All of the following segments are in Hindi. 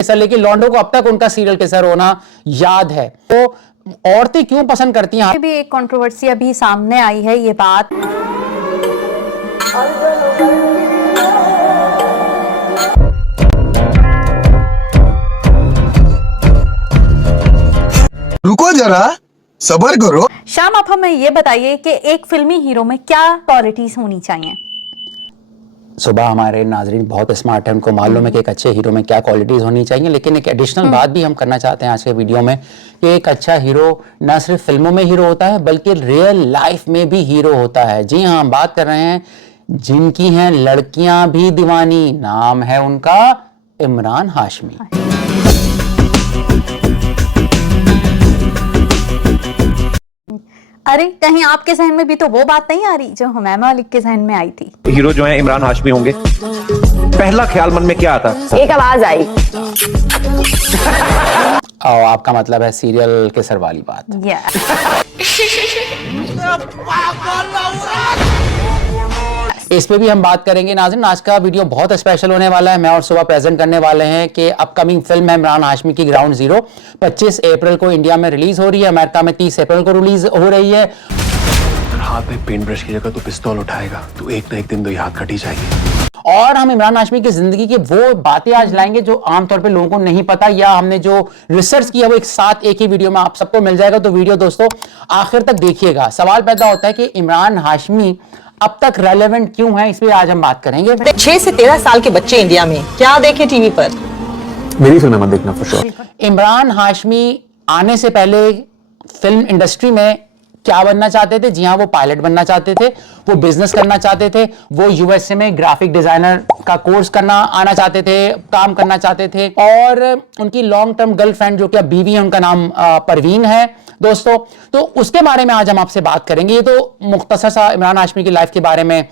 किसर, लेकिन लॉन्डो को अब तक उनका सीरियल किसर होना याद है। तो औरतें क्यों पसंद करती हैं? भी एक कंट्रोवर्सी अभी सामने आई है ये बात। रुको जरा, सब्र करो। शाम, आप हमें ये बताइए कि एक फिल्मी हीरो में क्या क्वालिटीज होनी चाहिए? सुबह हमारे नाजरीन बहुत स्मार्ट है, उनको मालूम है कि एक अच्छे हीरो में क्या क्वालिटीज होनी चाहिए, लेकिन एक एडिशनल बात भी हम करना चाहते हैं आज के वीडियो में कि एक अच्छा हीरो ना सिर्फ फिल्मों में हीरो होता है बल्कि रियल लाइफ में भी हीरो होता है। जी हाँ, हम बात कर रहे हैं जिनकी हैं लड़कियां भी दीवानी, नाम है उनका इमरान हाशमी। अरे, कहीं आपके जहन में भी तो वो बात नहीं आ रही जो हुमैमा मलिक के जहन में आई थी? हीरो जो है इमरान हाशमी होंगे, पहला ख्याल मन में क्या आता? एक आवाज आई। और आपका मतलब है सीरियल किसर वाली बात? इस पे भी हम बात करेंगे नाज़रीन। आज का वीडियो बहुत स्पेशल होने वाला है। मैं और सुबह प्रेजेंट करने वाले हैं कि अपकमिंग फिल्म है इमरान हाशमी की ग्राउंड जीरो, 25 अप्रैल को इंडिया में रिलीज हो रही है, अमेरिका में 30 अप्रैल को रिलीज हो रही है। हाथ में पेंट ब्रश की जगह तो पिस्तौल उठाएगा तो एक ना एक दिन तो ये हाथ कट ही जाएगी। और हम इमरान हाशमी की जिंदगी की वो बातें आज लाएंगे जो आमतौर पे लोगों को नहीं पता, या हमने जो रिसर्च किया वो एक साथ एक ही वीडियो में आप सबको मिल जाएगा। तो वीडियो दोस्तों आखिर तक देखिएगा। सवाल पैदा होता है कि इमरान हाशमी अब तक रेलेवेंट क्यों है, इस पे आज हम बात करेंगे। 6 से 13 साल के बच्चे इंडिया में क्या देखे टीवी पर? मेरी फिल्म मत देखना फॉर श्योर। इमरान हाशमी आने से पहले फिल्म इंडस्ट्री में क्या बनना चाहते थे? जी हाँ, वो पायलट बनना चाहते थे, वो बिजनेस करना चाहते थे, वो यूएसए में ग्राफिक डिजाइनर का कोर्स करना आना चाहते थे, काम करना चाहते थे। और उनकी लॉन्ग टर्म गर्लफ्रेंड जो कि अब बीवी है, उनका नाम परवीन है दोस्तों। तो उसके बारे में आज हम आपसे बात करेंगे। ये तो मुख्तसर सा इमरान हाशमी की लाइफ के बारे में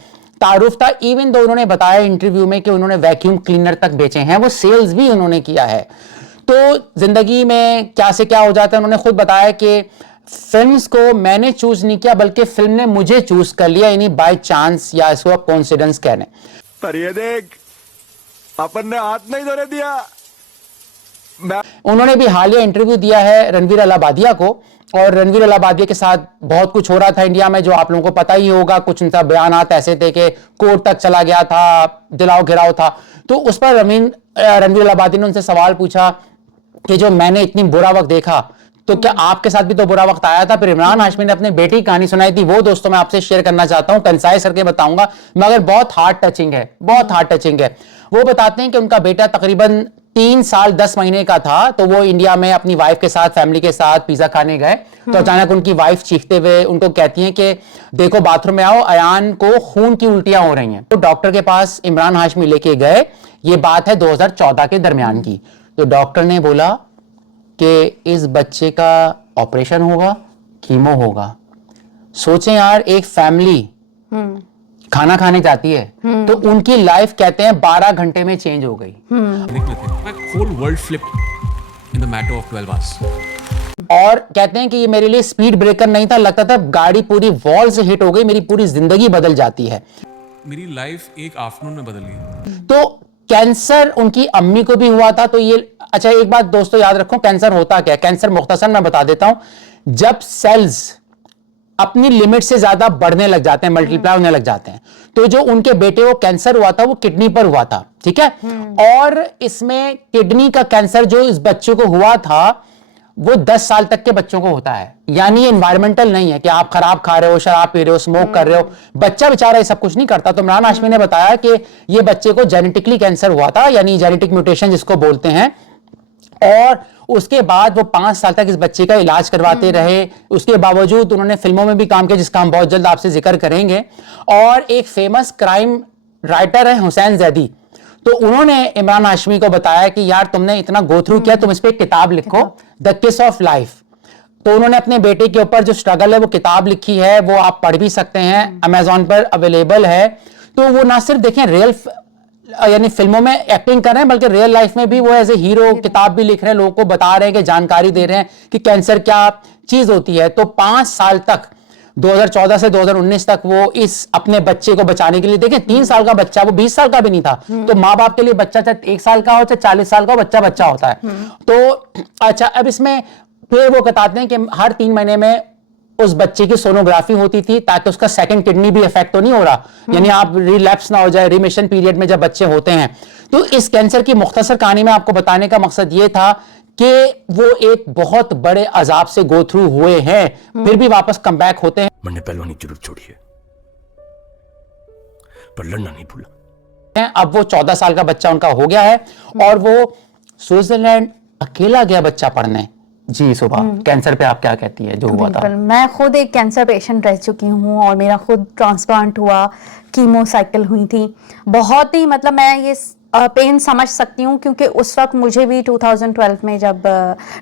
तारुफ था। इवन दो उन्होंने बताया इंटरव्यू में कि उन्होंने वैक्यूम क्लीनर तक बेचे हैं, वो सेल्स भी उन्होंने किया है। तो जिंदगी में क्या से क्या हो जाता है। उन्होंने खुद बताया कि फिल्म्स को मैंने चूज नहीं किया बल्कि फिल्म ने मुझे चूज कर लिया, यानी बाय चांस या इसको आप कोइंसिडेंस कहने। पर ये देख, अपन ने हाथ नहीं धोने दिया। उन्होंने भी हालिया इंटरव्यू दिया है रणवीर अलाहाबादिया को, और रणवीर अलाहाबादिया के साथ बहुत कुछ हो रहा था इंडिया में जो आप लोगों को पता ही होगा। कुछ उनका बयानात ऐसे थे कि कोर्ट तक चला गया था, दिलाओ घिराव था। तो उस पर रणवीर अलाहाबादिया ने उनसे सवाल पूछा कि जो मैंने इतनी बुरा वक्त देखा तो क्या आपके साथ भी तो बुरा वक्त आया था? फिर इमरान हाशमी ने अपनी बेटी की कहानी सुनाई थी, वो दोस्तों मैं आपसे शेयर करना चाहता हूं, कंसाइज करके बताऊंगा मगर बहुत हार्ट टचिंग है, बहुत हार्ट टचिंग है। वो बताते हैं कि उनका बेटा तकरीबन 3 साल 10 महीने का था, तो वो इंडिया में अपनी वाइफ के साथ, फैमिली के साथ पिज्जा खाने गए तो अचानक उनकी वाइफ चीखते हुए उनको कहती हैं कि देखो बाथरूम में आओ, अयान को खून की उल्टियां हो रही हैं। तो डॉक्टर के पास इमरान हाशमी लेके गए। ये बात है 2014 के दरमियान की। तो डॉक्टर ने बोला कि इस बच्चे का ऑपरेशन होगा, कीमो होगा। सोचें यार, एक फैमिली खाना खाने जाती है तो उनकी लाइफ कहते हैं 12 घंटे में चेंज हो गई। My whole world flipped in the matter of 12 hours. और कहते हैं कि ये मेरे लिए स्पीड ब्रेकर नहीं था, लगता था गाड़ी पूरी वॉल से हिट हो गई, मेरी पूरी जिंदगी बदल जाती है। मेरी लाइफ एक आफ्टरनून में बदल गई। तो कैंसर उनकी अम्मी को भी हुआ था। तो ये अच्छा, एक बात दोस्तों याद रखो, कैंसर होता क्या है? कैंसर मुख्तसर मैं बता देता हूं। जब सेल्स अपनी लिमिट से ज्यादा बढ़ने लग जाते हैं, मल्टीप्लाई होने लग जाते हैं, तो जो उनके बेटे को कैंसर हुआ था वो किडनी पर हुआ था, ठीक है। और इसमें किडनी का कैंसर जो इस बच्चे को हुआ था वो 10 साल तक के बच्चों को होता है। यानी ये एनवायरमेंटल नहीं है कि आप खराब खा रहे हो, शराब पी रहे हो, स्मोक कर रहे हो, बच्चा बेचारा ये सब कुछ नहीं करता। तो इमरान हाशमी ने बताया कि ये बच्चे को जेनेटिकली कैंसर हुआ था, यानी जेनेटिक म्यूटेशन जिसको बोलते हैं। और उसके बाद वो 5 साल तक इस बच्चे का इलाज करवाते रहे। उसके बावजूद उन्होंने फिल्मों में भी काम किया जिसका हम बहुत जल्द आपसे जिक्र करेंगे। और एक फेमस क्राइम राइटर है हुसैन जैदी, तो उन्होंने इमरान हाशमी को बताया कि यार तुमने इतना गो थ्रू किया, तुम इस पे एक किताब लिखो, द किस ऑफ लाइफ। तो उन्होंने अपने बेटे के ऊपर जो स्ट्रगल है वो किताब लिखी है, वो आप पढ़ भी सकते हैं, अमेजोन पर अवेलेबल है। तो वो ना सिर्फ देखें रियल यानी फिल्मों में एक्टिंग कर रहे हैं बल्कि रियल लाइफ में भी वो एज ए हीरो किताब भी लिख रहे हैं, लोगों को बता रहे हैं कि जानकारी दे रहे हैं कि कैंसर क्या चीज होती है। तो 5 साल तक 2014 से 2019 तक वो इस अपने बच्चे को बचाने के लिए, देखें 3 साल का बच्चा, वो 20 साल का भी नहीं था, तो माँ बाप के लिए बच्चा चाहे 1 साल का हो चाहे 40 साल का हो, बच्चा बच्चा होता है। तो अच्छा, अब इसमें फिर वो बताते हैं कि हर 3 महीने में उस बच्चे की सोनोग्राफी होती थी ताकि उसका सेकंड किडनी भी इफेक्ट तो नहीं हो रहा, यानी आप रिलैप्स ना हो जाए रिमिशन पीरियड में जब बच्चे होते हैं। तो इस कैंसर की मुख्तसर कहानी में आपको बताने का मकसद ये था कि वो एक बहुत बड़े अजाब से गो थ्रू हुए हैं, फिर भी वापस कम बैक होते हैं। मैंने पहलवानी जरूर छोड़ी है, पर लड़ना नहीं भूला। अब वो 14 साल का बच्चा उनका हो गया है और वो स्विट्जरलैंड अकेला गया बच्चा पढ़ने। जी सुबह, कैंसर पे आप क्या कहती है जो हुआ था? बिल्कुल, मैं खुद एक कैंसर पेशेंट रह चुकी हूँ और मेरा खुद ट्रांसप्लांट हुआ, कीमो साइकिल हुई थी। बहुत ही मतलब मैं ये पेन समझ सकती हूँ क्योंकि उस वक्त मुझे भी 2012 में जब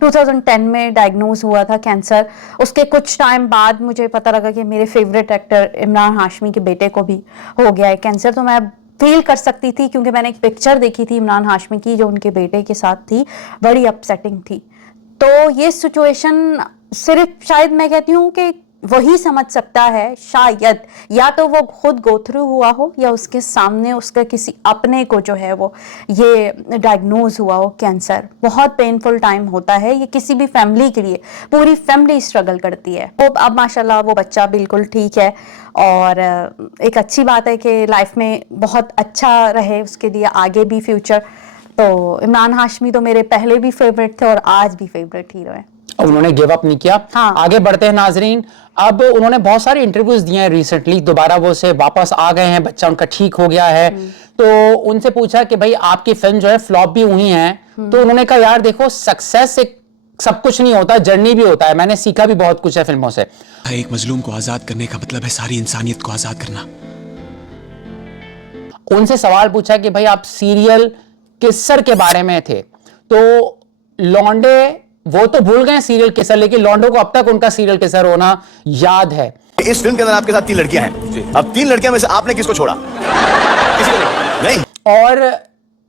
2010 में डायग्नोज हुआ था कैंसर, उसके कुछ टाइम बाद मुझे पता लगा कि मेरे फेवरेट एक्टर इमरान हाशमी के बेटे को भी हो गया है कैंसर। तो मैं फील कर सकती थी क्योंकि मैंने एक पिक्चर देखी थी इमरान हाशमी की जो उनके बेटे के साथ थी, बड़ी अपसेटिंग थी। तो ये सिचुएशन सिर्फ शायद मैं कहती हूँ कि वही समझ सकता है, शायद या तो वो खुद गो थ्रू हुआ हो या उसके सामने उसका किसी अपने को जो है वो ये डायग्नोज हुआ हो कैंसर। बहुत पेनफुल टाइम होता है ये किसी भी फैमिली के लिए, पूरी फैमिली स्ट्रगल करती है। वो अब माशाल्लाह वो बच्चा बिल्कुल ठीक है और एक अच्छी बात है कि लाइफ में बहुत अच्छा रहे उसके लिए आगे भी फ्यूचर। तो इमरान हाशमी तो मेरे पहले भी फेवरेट थे और आज भी फेवरेट हीरो है। उन्होंने गिव अप नहीं किया। हाँ। आगे बढ़ते हैं नाजरीन, अब उन्होंने बहुत सारे इंटरव्यूज दिए हैं रिसेंटली, दोबारा वो से वापस आ गए हैं, बच्चा उनका ठीक हो गया है। तो उनसे पूछा कि भाई आपकी फिल्म जो है फ्लॉप भी हुई है, तो उन्होंने कहा यार देखो सक्सेस से सब कुछ नहीं होता, जर्नी भी होता है, मैंने सीखा भी बहुत कुछ है फिल्मों से। एक मजलूम को आजाद करने का मतलब है सारी इंसानियत को आजाद करना। उनसे सवाल पूछा कि भाई आप सीरियल किसर के बारे में थे, तो लौंडे वो तो भूल गए सीरियल किसर, लेकिन लौंडों को अब तक उनका सीरियल किसर होना याद है। इस फिल्म के अंदर आपके साथ 3 लड़कियां हैं, अब 3 लड़कियां में से आपने किसको छोड़ा? किसी को नहीं। और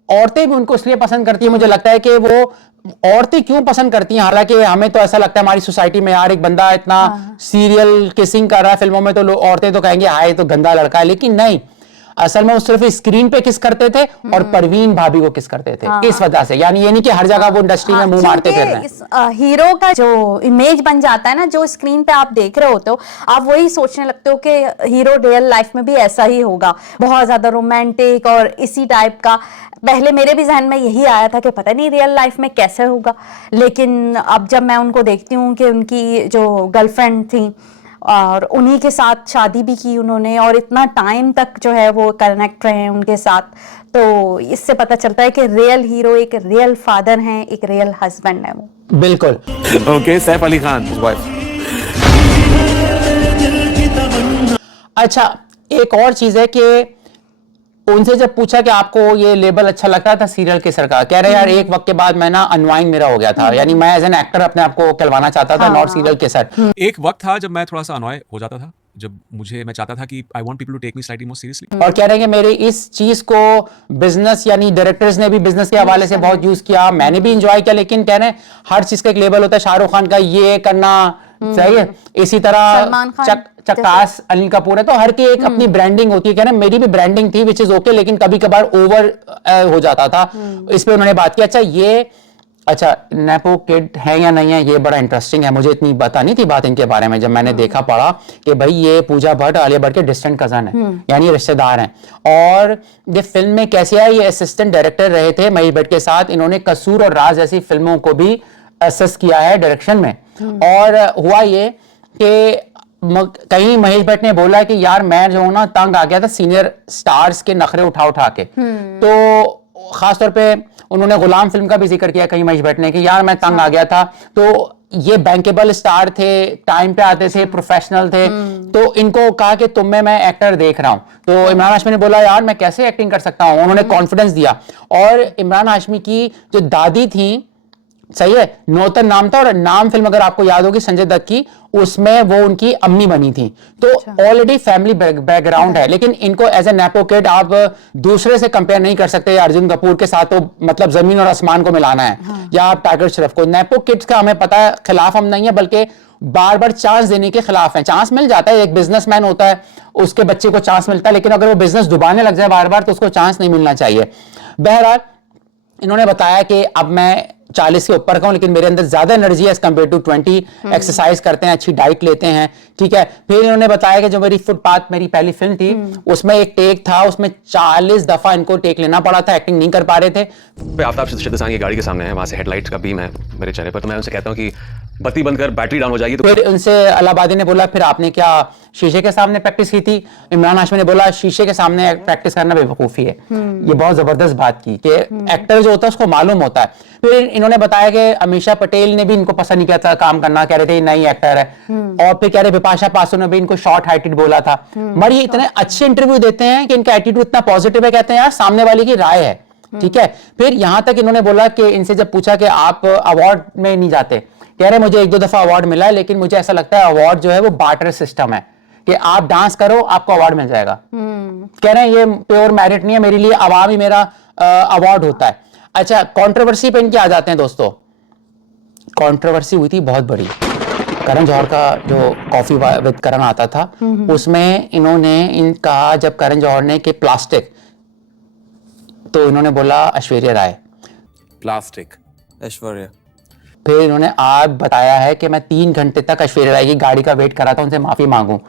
औरतें भी उनको इसलिए पसंद करती है, मुझे लगता है कि वो औरतें क्यों पसंद करती हैं, हालांकि हमें तो ऐसा लगता है हमारी सोसाइटी में यार एक बंदा इतना सीरियल किसिंग कर रहा है फिल्मों में तो औरतें तो कहेंगे हाय तो गंदा लड़का है, लेकिन नहीं, असल में वो सिर्फ स्क्रीन पे किस करते थे और परवीन भाभी को किस करते थे। इस वजह से, यानी ये नहीं कि हर जगह वो इंडस्ट्री में मुंह मारते फिर रहे हैं। हीरो का जो इमेज बन जाता है ना, जो स्क्रीन पे आप देख रहे होते हो, आप वही सोचने लगते हो कि हीरो रियल लाइफ में भी ऐसा ही होगा, बहुत ज्यादा रोमांटिक और इसी टाइप का। पहले मेरे भी जहन में यही आया था कि पता नहीं रियल लाइफ में कैसे होगा, लेकिन अब जब मैं उनको देखती हूँ कि उनकी जो गर्लफ्रेंड थी और उन्हीं के साथ शादी भी की उन्होंने और इतना टाइम तक जो है वो कनेक्ट रहे हैं उनके साथ, तो इससे पता चलता है कि रियल हीरो एक रियल फादर हैं, एक रियल हस्बैंड है वो। बिल्कुल। Okay, Saif Ali Khan wife. अच्छा, एक और चीज है कि उनसे जब पूछा कि आपको ये लेबल अच्छा लगता था सीरियल किसर का, कह रहे यार एक वक्त के बाद मैं ना अनवाइंड मेरा हो गया था, यानी मैं एज एन एक्टर अपने आप को कहलवाना चाहता था, नॉट सीरियल किसर। एक वक्त था जब मैं थोड़ा सा अनॉय हो जाता था, जब मैं चाहता था कि I want people to take me slightly more seriously. और कह रहे हैं कि मेरे इस चीज को बिजनेस यानी डायरेक्टर्स ने भी बिजनेस के हवाले से बहुत यूज किया, मैंने भी इंजॉय किया, लेकिन कह रहे हैं हर चीज का एक लेवल होता है, शाहरुख खान का ये करना चाहिए, इसी तरह चक्कास अनिल कपूर है, तो हर की एक अपनी ब्रांडिंग होती है। कह रहे हैं मेरी भी ब्रांडिंग थी विच इज ओके, लेकिन कभी कभार ओवर हो जाता था। इस पे उन्होंने बात की। अच्छा नेपो किड है या नहीं है, ये बड़ा इंटरेस्टिंग है, मुझे इतनी पता नहीं थी बात इनके बारे में, जब मैंने देखा पढ़ा कि भाई ये पूजा भट्ट आलिया भट्ट के डिस्टेंट कजन है, यानी रिश्तेदार हैं। और ये फिल्म में कैसे है, ये असिस्टेंट डायरेक्टर रहे थे महेश भट्ट के साथ, इन्होंने कसूर और राज जैसी फिल्मों को भी असेस किया है डायरेक्शन में। और हुआ ये कि कहीं महेश भट्ट ने बोला कि यार मैं जो हूं ना तंग आ गया था सीनियर स्टार्स के नखरे उठा के, तो खासतौर पे उन्होंने गुलाम फिल्म का भी जिक्र किया कहीं महेश भट्ट ने कि यार मैं तंग आ गया था। तो ये बैंकेबल स्टार थे, टाइम पे आते थे, प्रोफेशनल थे, तो इनको कहा कि तुम में मैं एक्टर देख रहा हूं। तो इमरान हाशमी ने बोला यार मैं कैसे एक्टिंग कर सकता हूं, उन्होंने कॉन्फिडेंस दिया। और इमरान हाशमी की जो दादी थी सही है, नौतन नाम था, और नाम फिल्म अगर आपको याद होगी संजय दत्त की, उसमें वो उनकी अम्मी बनी थी। तो ऑलरेडी फैमिली बैकग्राउंड है, लेकिन इनको एज ए नेपो किड आप दूसरे से कंपेयर नहीं कर सकते। अर्जुन कपूर के साथ तो मतलब जमीन और आसमान को मिलाना है, या आप टाइगर श्रॉफ को। नेपो किड्स का हमें पता है खिलाफ हम नहीं है, बल्कि बार बार चांस देने के खिलाफ है। चांस मिल जाता है, एक बिजनेसमैन होता है, उसके बच्चे को चांस मिलता है, लेकिन अगर वो बिजनेस डुबाने लग जाए बार बार तो उसको चांस नहीं मिलना चाहिए। बहरहाल इन्होंने बताया कि अब मैं 40 के ऊपर का हूं, लेकिन मेरे अंदर ज्यादा एनर्जी है एज कंपेयर टू 20। एक्सरसाइज करते हैं, अच्छी डाइट लेते हैं, ठीक है। फिर इन्होंने बताया कि जो मेरी फुटपाथ मेरी पहली फिल्म थी, उसमें एक टेक था, उसमें 40 दफा इनको टेक लेना पड़ा था, एक्टिंग नहीं कर पा रहे थे। आफ्ताब शिद्दसानी की गाड़ी के सामने है, वहां से हेडलाइट का बीम है मेरे चेहरे पर, तो मैं उनसे कहता हूँ कि बत्ती बंद कर, बैटरी डाउन हो जाएगी। तो फिर उनसे अलाहाबादी ने बोला फिर आपने क्या शीशे के सामने प्रैक्टिस की थी? इमरान हाशमी ने बोला शीशे के सामने प्रैक्टिस करना बेवकूफी है। ये बहुत जबरदस्त बात की कि एक्टर जो होता है उसको मालूम होता है। फिर इन्होंने बताया कि अमीषा पटेल ने भी इनको पसंद नहीं किया था काम करना, कह रहे थे नई एक्टर है। और फिर कह रहे बिपाशा पासु ने भी इनको शॉर्ट हाइटेड बोला था। मगर ये इतने अच्छे इंटरव्यू देते हैं कि इनका एटीट्यूड इतना पॉजिटिव है, कहते हैं यार सामने वाले की राय है, ठीक है। फिर यहां तक इन्होंने बोला कि इनसे जब पूछा कि आप अवार्ड में नहीं जाते, कह रहे मुझे 1-2 दफा अवार्ड मिला है, लेकिन मुझे ऐसा लगता है अवार्ड जो है वो बार्टर सिस्टम है कि आप डांस करो आपको अवार्ड मिल जाएगा। कह रहे हैं ये प्योर मेरिट नहीं है, मेरे लिए आवाम ही मेरा अवार्ड होता है। अच्छा, कंट्रोवर्सी पे इनके आ जाते हैं दोस्तों। कंट्रोवर्सी हुई थी बहुत बड़ी, करण जौहर का जो कॉफी विद करण आता था, उसमें इन्होंने इनका जब करण जौहर ने कि प्लास्टिक, तो इन्होंने बोला ऐश्वर्या राय प्लास्टिक। ऐश्वर्या। फिर इन्होंने आज बताया है कि मैं 3 घंटे तक ऐश्वर्या राय की गाड़ी का वेट करा था, उनसे माफी मांगू।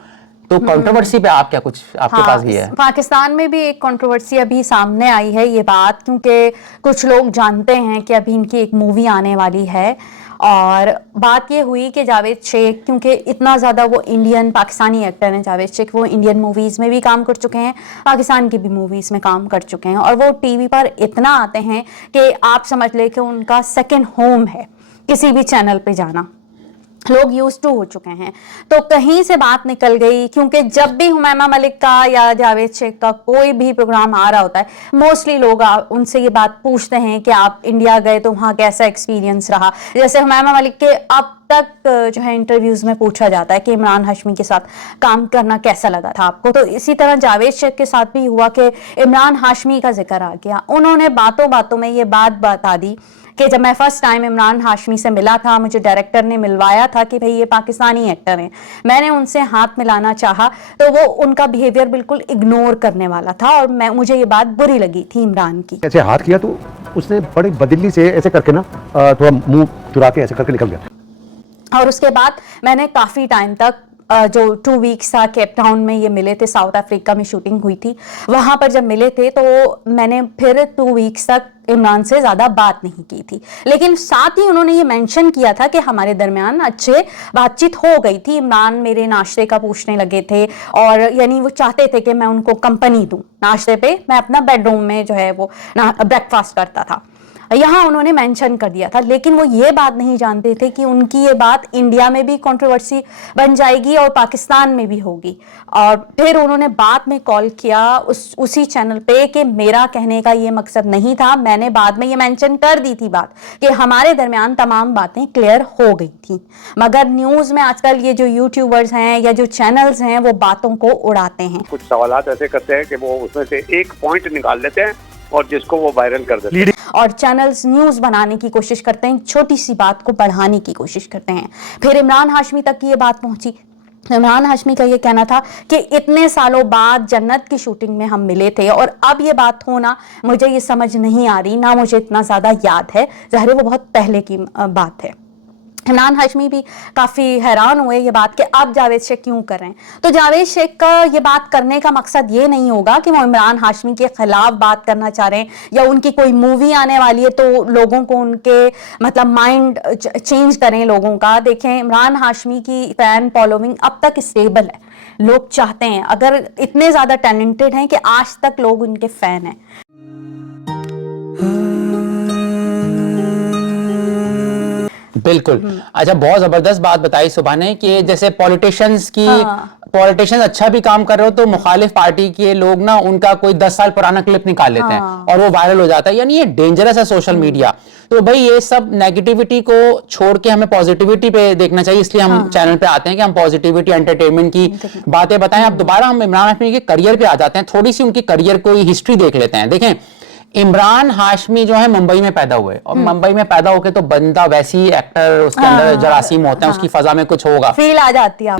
तो कंट्रोवर्सी पे आप क्या कुछ आपके पास भी है? पाकिस्तान में भी एक कंट्रोवर्सी अभी सामने आई है ये बात, क्योंकि कुछ लोग जानते हैं कि अभी इनकी एक मूवी आने वाली है। और बात ये हुई कि जावेद शेख, क्योंकि इतना ज़्यादा वो इंडियन पाकिस्तानी एक्टर हैं जावेद शेख, वो इंडियन मूवीज़ में भी काम कर चुके हैं, पाकिस्तान की भी मूवीज़ में काम कर चुके हैं, और वो टीवी पर इतना आते हैं कि आप समझ लें कि उनका सेकंड होम है किसी भी चैनल पे जाना। लोग यूज्ड टू हो चुके हैं। तो कहीं से बात निकल गई, क्योंकि जब भी हुमैमा मलिक का या जावेद शेख का कोई भी प्रोग्राम आ रहा होता है, मोस्टली लोग उनसे ये बात पूछते हैं कि आप इंडिया गए तो वहाँ कैसा एक्सपीरियंस रहा। जैसे हुमैमा मलिक के अब तक जो है इंटरव्यूज में पूछा जाता है कि इमरान हाशमी के साथ काम करना कैसा लगा था आपको। तो इसी तरह जावेद शेख के साथ भी हुआ कि इमरान हाशमी का जिक्र आ गया। उन्होंने बातों बातों में ये बात बता दी कि जब मैं फर्स्ट टाइम इमरान हाशमी से मिला था, मुझे डायरेक्टर ने मिलवाया था कि भाई ये पाकिस्तानी एक्टर हैं, मैंने उनसे हाथ मिलाना चाहा तो वो उनका बिहेवियर बिल्कुल इग्नोर करने वाला था, और मुझे ये बात बुरी लगी थी इमरान की। ऐसे हाथ किया तो उसने बड़ी बदली से ऐसे करके ना थोड़ा मुंह चुरा के ऐसे करके निकल गया। और उसके बाद मैंने काफ़ी टाइम तक जो 2 वीक्स था केप टाउन में ये मिले थे, साउथ अफ्रीका में शूटिंग हुई थी, वहाँ पर जब मिले थे तो मैंने फिर 2 वीक्स तक इमरान से ज़्यादा बात नहीं की थी। लेकिन साथ ही उन्होंने ये मेंशन किया था कि हमारे दरमियान अच्छे बातचीत हो गई थी। इमरान मेरे नाश्ते का पूछने लगे थे, और यानी वो चाहते थे कि मैं उनको कंपनी दूँ नाश्ते पे। मैं अपना बेडरूम में जो है वो ब्रेकफास्ट करता था, यहाँ उन्होंने मेंशन कर दिया था। लेकिन वो ये बात नहीं जानते थे कि उनकी ये बात इंडिया में भी कंट्रोवर्सी बन जाएगी और पाकिस्तान में भी होगी। और फिर उन्होंने बाद में कॉल किया उसी चैनल पे कि मेरा कहने का ये मकसद नहीं था, मैंने बाद में ये मेंशन कर दी थी बात कि हमारे दरमियान तमाम बातें क्लियर हो गई थी। मगर न्यूज़ में आजकल ये जो यूट्यूबर्स हैं या जो चैनल्स हैं वो बातों को उड़ाते हैं। कुछ सवालात ऐसे करते हैं कि वो उसमें से एक पॉइंट निकाल लेते हैं और जिसको वो वायरल कर देते हैं, और चैनल्स न्यूज़ बनाने की कोशिश करते हैं, छोटी सी बात को बढ़ाने की कोशिश करते हैं। फिर इमरान हाशमी तक ये बात पहुंची। इमरान हाशमी का ये कहना था कि इतने सालों बाद जन्नत की शूटिंग में हम मिले थे, और अब ये बात होना मुझे ये समझ नहीं आ रही, ना मुझे इतना ज़्यादा याद है। ज़ाहिर है वो बहुत पहले की बात है। इमरान हाशमी भी काफ़ी हैरान हुए ये बात कि अब जावेद शेख क्यों कर रहे हैं। तो जावेद शेख का ये बात करने का मकसद ये नहीं होगा कि वो इमरान हाशमी के खिलाफ बात करना चाह रहे हैं, या उनकी कोई मूवी आने वाली है तो लोगों को उनके मतलब माइंड चेंज करें लोगों का। देखें, इमरान हाशमी की फ़ैन फॉलोइंग अब तक स्टेबल है, लोग चाहते हैं, अगर इतने ज़्यादा टैलेंटेड हैं कि आज तक लोग उनके फ़ैन हैं। बिल्कुल। अच्छा, बहुत जबरदस्त बात बताई सुबह ने कि जैसे पॉलिटिशियंस अच्छा भी काम कर रहे हो तो मुखालिफ पार्टी के लोग ना उनका कोई 10 साल पुराना क्लिप निकाल लेते हैं और वो वायरल हो जाता है। यानी ये डेंजरस है सोशल मीडिया। तो भाई ये सब नेगेटिविटी को छोड़ के हमें पॉजिटिविटी पे देखना चाहिए, इसलिए हम चैनल पे आते हैं कि हम पॉजिटिविटी एंटरटेनमेंट की बातें बताएं। अब दोबारा हम इमरान हाशमी के करियर पे आ जाते हैं, थोड़ी सी उनकी करियर को हिस्ट्री देख लेते हैं। देखें, इमरान हाशमी जो है मुंबई में पैदा हुए और मुंबई में पैदा होके तो बंदा वैसी एक्टर उसके अंदर जरासीम होते हैं, उसकी फजा में कुछ होगा, फील आ जाती है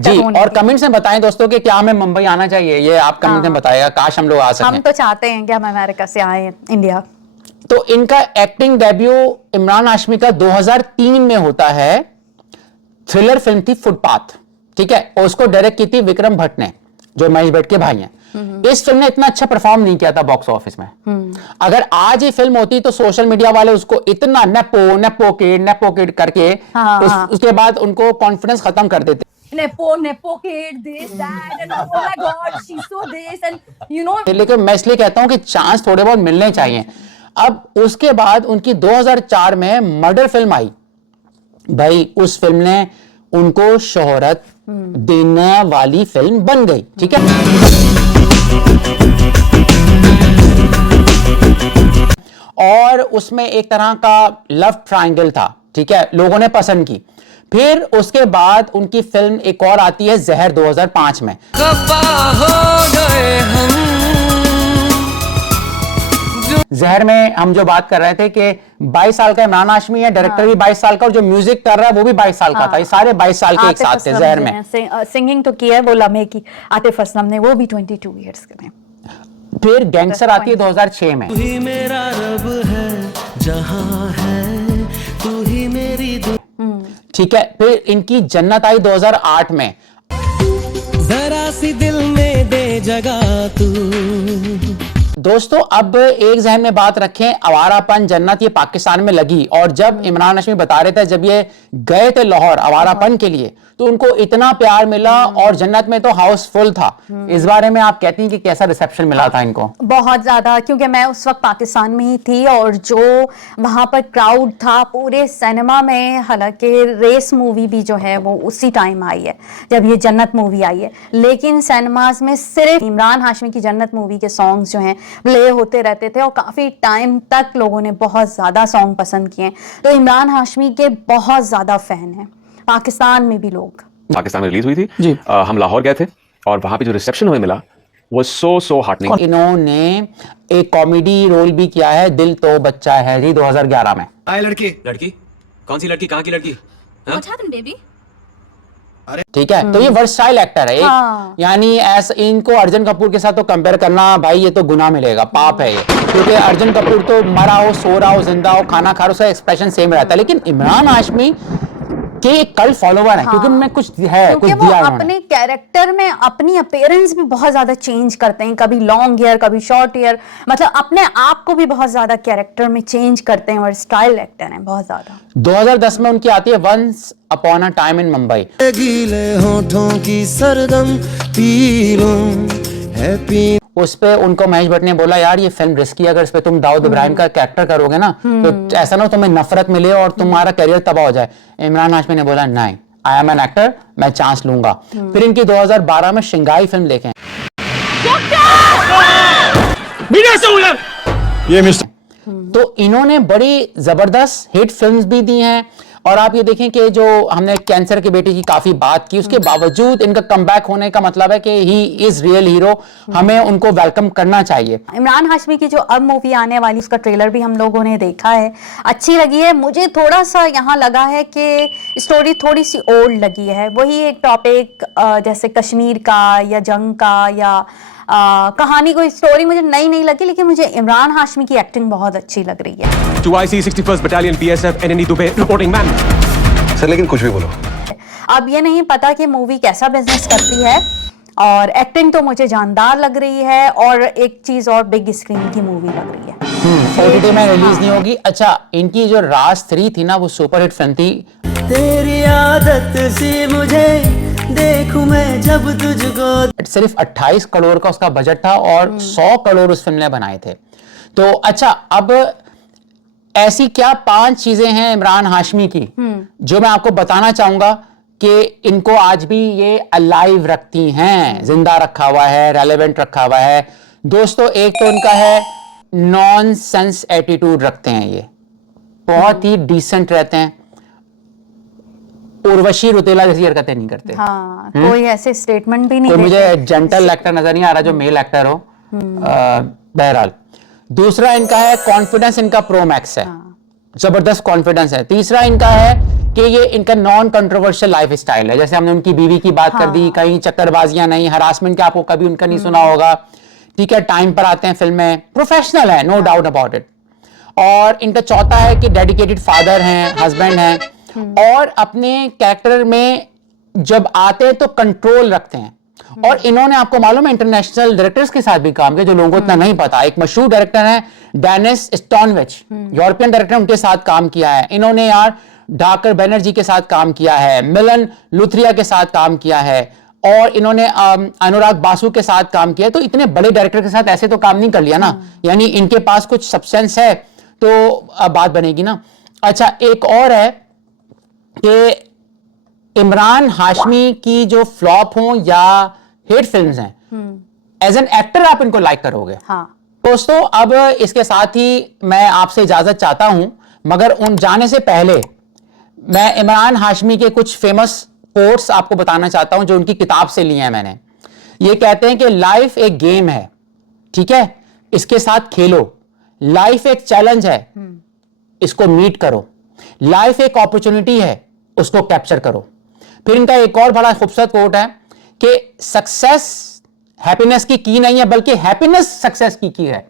जी। और कमेंट्स में बताएं दोस्तों कि क्या हमें मुंबई आना चाहिए, ये आप कमेंट में बताइएगा। काश हम लोग आ सकें। हम तो चाहते हैं कि हम अमेरिका से आए इंडिया। तो इनका एक्टिंग डेब्यू इमरान हाशमी का 2003 में होता है। थ्रिलर फिल्म थी फुटपाथ, ठीक है, और उसको डायरेक्ट की थी विक्रम भट्ट ने, जो महेश भट्ट के भाई हैं। इस फिल्म ने इतना अच्छा परफॉर्म नहीं किया था बॉक्स ऑफिस में। अगर आज ये फिल्म होती तो सोशल मीडिया वाले उसको इतना नेपो किड करके उसके बाद उनको कॉन्फिडेंस खत्म कर देते। लेकिन मैं इसलिए कहता हूं कि चांस थोड़े बहुत मिलने चाहिए। अब उसके बाद उनकी 2004 में मर्डर फिल्म आई। भाई उस फिल्म ने उनको शोहरत देने वाली फिल्म बन गई, ठीक है। और उसमें एक तरह का लव ट्रायंगल था, ठीक है, लोगों ने पसंद की। फिर उसके बाद उनकी फिल्म एक और आती है जहर 2005 में। जहर में हम जो बात कर रहे थे कि 22 साल का इमरान हाशमी है, डायरेक्टर भी 22 साल का और जो म्यूजिक कर रहा है वो भी 22 साल का था। ये सारे 22 साल के एक साथ थे जहर में। सिंगिंग तो की है वो लम्हे की, आतिफ असलम ने, वो भी 22 इयर्स के में। फिर गैंगस्टर आती है 2006 में। तू ही मेरा रब है, जहां है तू ही मेरी ठीक है। फिर इनकी जन्नत आई 2008 में। जरा सी दिल में दे जगह तू। दोस्तों अब एक जहन में बात रखें, आवारापन जन्नत ये पाकिस्तान में लगी, और जब इमरान हाशमी बता रहे थे जब ये गए थे लाहौर आवारापन के लिए तो उनको इतना प्यार मिला और जन्नत में तो हाउस फुल था। इस बारे में आप कहती हैं कि कैसा रिसेप्शन मिला था इनको? बहुत ज्यादा, क्योंकि मैं उस वक्त पाकिस्तान में ही थी और जो वहां पर क्राउड था पूरे सिनेमा में, हालांकि रेस मूवी भी जो है वो उसी टाइम आई है जब ये जन्नत मूवी आई है, लेकिन सिनेमाज में सिर्फ इमरान हाशमी की जन्नत मूवी के सॉन्ग्स जो हैं प्ले होते रहते थे और काफी टाइम तक लोगों ने बहुत ज्यादा सॉन्ग पसंद किए। तो इमरान हाशमी के बहुत ज्यादा फैन हैं पाकिस्तान में भी लोग। पाकिस्तान में रिलीज हुई थी जी। हम लाहौर गए थे और वहां पे जो रिसेप्शन हमें मिला वो सो हार्टनिंग। इन्होंने एक कॉमेडी रोल भी किया है, दिल तो बच्चा है जी, 2011 में। आए लड़की कौन सी लड़की, कहाँ की लड़की? ठीक है, तो ये वर्सटाइल एक्टर है। यानी ऐसा इनको अर्जुन कपूर के साथ तो कंपेयर करना भाई ये तो गुनाह मिलेगा, पाप है ये, क्योंकि अर्जुन कपूर तो मरा हो, सो रहा हो, जिंदा हो, खाना खा रहा हो, उसका एक्सप्रेशन सेम रहता है। लेकिन इमरान हाशमी के एक कल्ट फॉलोवर है क्योंकि उनमें कुछ है, कुछ दिया है। अपने कैरेक्टर में अपनी अपीयरेंस भी बहुत ज्यादा चेंज करते हैं, कभी लॉन्ग हेयर कभी शॉर्ट हेयर, मतलब अपने आप को भी बहुत ज्यादा कैरेक्टर में चेंज करते हैं और स्टाइल एक्टर हैं बहुत ज्यादा। 2010 में उनकी आती है once upon a time in Mumbai. गीले होठों की सरगम हैप्पी। उस पे उनको महेश भट्ट ने बोला यार ये फिल्म रिस्की है, अगर इस पे तुम दाऊद इब्राहिम का कैरेक्टर करोगे ना तो ऐसा ना तुम्हें नफरत मिले और तुम्हारा करियर तबाह हो जाए। इमरान हाशमी ने बोला नहीं, आई एम एन एक्टर, मैं चांस लूंगा। फिर इनकी 2012 में शिंगाई फिल्म देखें। ये मिस्टर तो इन्होंने बड़ी जबरदस्त हिट फिल्म्स भी दी हैं। और आप ये देखें कि जो हमने कैंसर के बेटे की काफी बात की, उसके बावजूद इनका कमबैक होने का मतलब है कि ही इज रियल हीरो, हमें उनको वेलकम करना चाहिए। इमरान हाशमी की जो अब मूवी आने वाली उसका ट्रेलर भी हम लोगों ने देखा है, अच्छी लगी है। मुझे थोड़ा सा यहाँ लगा है कि स्टोरी थोड़ी सी ओल्ड लगी है, वही एक टॉपिक जैसे कश्मीर का या जंग का या कहानी, कोई स्टोरी मुझे नई नहीं लगी, लेकिन मुझे इमरान हाशमी की एक्टिंग बहुत अच्छी लग रही है। 2IC 61st Battalion BSF NNE Dubey reporting ma'am. Sir लेकिन कुछ भी बोलो, अब ये नहीं पता कि मूवी कैसा बिजनेस करती है, और एक्टिंग तो मुझे जानदार लग रही है, और एक चीज और बिग स्क्रीन की मूवी लग रही है। OTT में रिलीज नहीं होगी। अच्छा, इनकी जो राज 3 थी ना वो सुपरहिट फिल्म थी। तेरी आदत सी मुझे देखूं मैं जब तुझको। सिर्फ 28 करोड़ का उसका बजट था और 100 करोड़ उस फिल्म ने बनाए थे। तो अच्छा, अब ऐसी क्या 5 चीजें हैं इमरान हाशमी की जो मैं आपको बताना चाहूंगा कि इनको आज भी ये अलाइव रखती हैं, जिंदा रखा हुआ है, रेलेवेंट रखा हुआ है। दोस्तों, एक तो इनका है नॉनसेंस एटीट्यूड रखते हैं, ये बहुत ही डिसेंट रहते हैं, उर्वशी रुतेला जैसी हरकतें नहीं करते। हाँ, कोई ऐसे स्टेटमेंट भी नहीं कोई मुझे देते। जेंटल एक्टर नजर नहीं आ रहा जो मेल एक्टर हो। बहरहाल, दूसरा इनका है कॉन्फिडेंस, इनका प्रो मैक्स है, जबरदस्त कॉन्फिडेंस है। तीसरा इनका है कि ये इनका नॉन कंट्रोवर्शियल लाइफ स्टाइल है, जैसे हमने उनकी बीवी की बात कर दी, कहीं चक्करबाजियां नहीं, हरासमेंट का आपको कभी उनका नहीं सुना होगा, ठीक है, टाइम पर आते हैं फिल्में, प्रोफेशनल है, नो डाउट अबाउट इट। और इनका चौथा है कि डेडिकेटेड फादर हैं, हस्बैंड हैं, और अपने कैरेक्टर में जब आते हैं तो कंट्रोल रखते हैं। और इन्होंने, आपको मालूम है, इंटरनेशनल डायरेक्टर्स के साथ भी काम किया जो लोगों को इतना नहीं पता। एक मशहूर डायरेक्टर है डेनिस स्टॉनविच, यूरोपियन डायरेक्टर, उनके साथ काम किया है इन्होंने यार। ढाकर बैनर्जी के साथ काम किया है, मिलन लुथरिया के साथ काम किया है, और इन्होंने अनुराग बासु के साथ काम किया है। तो इतने बड़े डायरेक्टर के साथ ऐसे तो काम नहीं कर लिया ना, यानी इनके पास कुछ सब्सटेंस है तो बात बनेगी ना। अच्छा, एक और है कि इमरान हाशमी की जो फ्लॉप हो या हिट फिल्म्स हैं, एज एन एक्टर आप इनको लाइक करोगे। हाँ। दोस्तों, अब इसके साथ ही मैं आपसे इजाजत चाहता हूं, मगर उन जाने से पहले मैं इमरान हाशमी के कुछ फेमस कोट्स आपको बताना चाहता हूं जो उनकी किताब से लिए हैं मैंने। ये कहते हैं कि लाइफ एक गेम है, ठीक है, इसके साथ खेलो। लाइफ एक चैलेंज है, इसको मीट करो। लाइफ एक अपॉर्चुनिटी है, उसको कैप्चर करो। फिर इनका एक और बड़ा खूबसूरत कोट है कि सक्सेस हैप्पीनेस की की नहीं है, बल्कि हैप्पीनेस सक्सेस की है।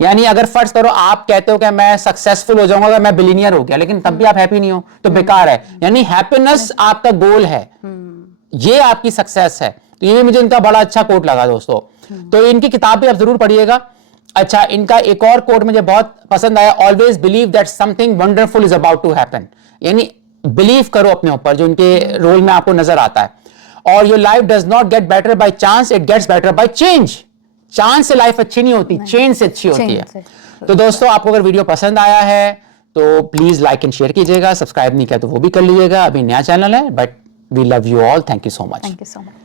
यानी अगर फर्ज करो आप कहते हो कि मैं सक्सेसफुल हो जाऊंगा अगर मैं बिलियनियर हो गया, लेकिन तब भी आप हैप्पी नहीं हो, तो बेकार है। यानी हैप्पीनेस आपका गोल है, ये आपकी सक्सेस है। तो ये मुझे इनका बड़ा अच्छा कोट लगा दोस्तों, तो इनकी किताब भी आप जरूर पढ़िएगा। अच्छा, इनका एक और कोट मुझे बहुत पसंद आया, always believe that something wonderful is about to happen. यानी बिलीव करो अपने ऊपर, जो इनके रोल में आपको नजर आता है। और your life does not get better by chance, it gets better by change. Chance से लाइफ अच्छी नहीं होती, चेंज से अच्छी होती है। तो दोस्तों, आपको अगर वीडियो पसंद आया है तो प्लीज लाइक एंड शेयर कीजिएगा, सब्सक्राइब नहीं किया तो वो भी कर लीजिएगा। अभी नया चैनल है, but we love you all, thank you so much. Thank you so much.